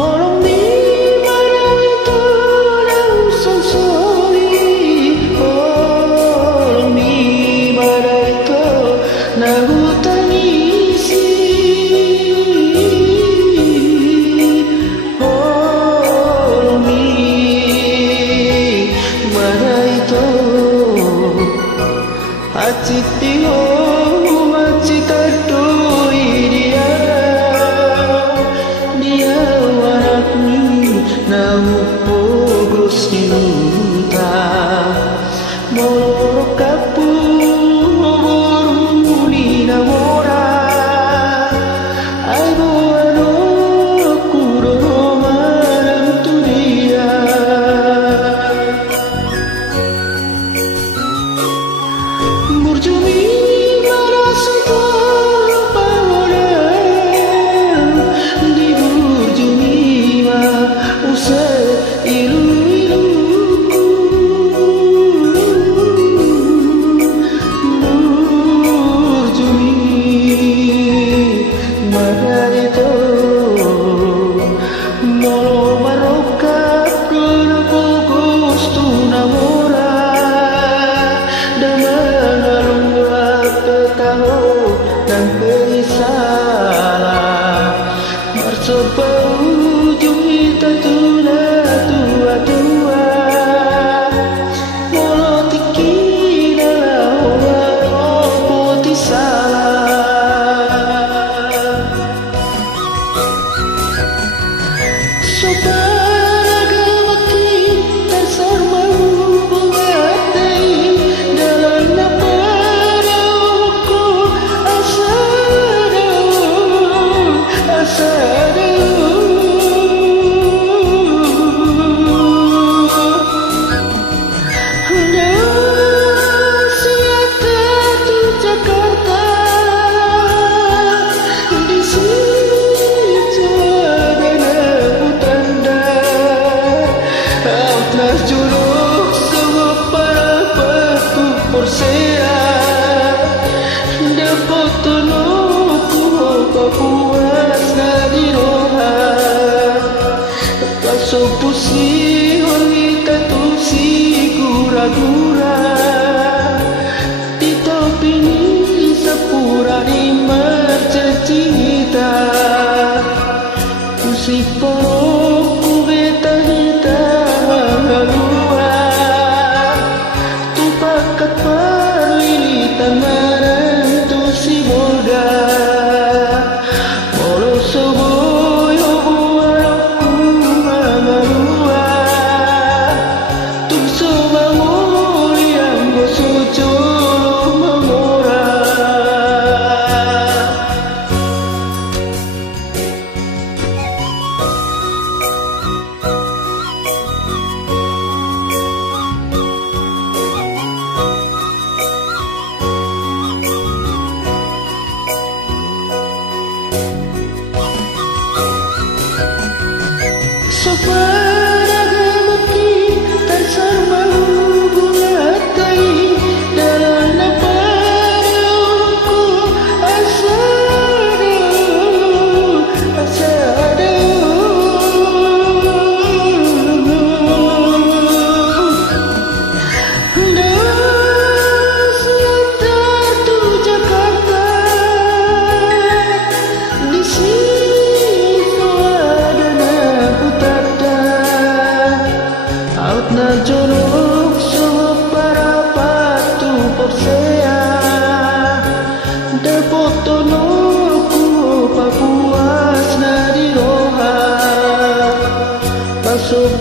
Orang di mana itu yang sensori, orang di mana itu nagu tangisi, orang di mana itu hati tiho hati terdoi dia warakni na upogos niluta moro kapu boruni na mora ai boano kuro malam tu dia burjumi marasuta ujung kita tuna tua-tua molotiki dalam putih salah soparagawaki tersarma bungatai dalam naparauku asada Juruk semua para paku porsea dapat tolongku papuas nadiroha paso pusi wanita tu si gura-gura di topi ni sepura di marcecita pusi porokku beta-beta tupakat parlilitan marantu si bolga molo soboyo buaraku mamalua tuk sobamori anggo sojolo mamora soparagawaki tersarma bungatai dalam naparauku asada Selantar tu Jakarta di sini na jorok semua para patu porsea dapat tolongku papuas nadiroha paso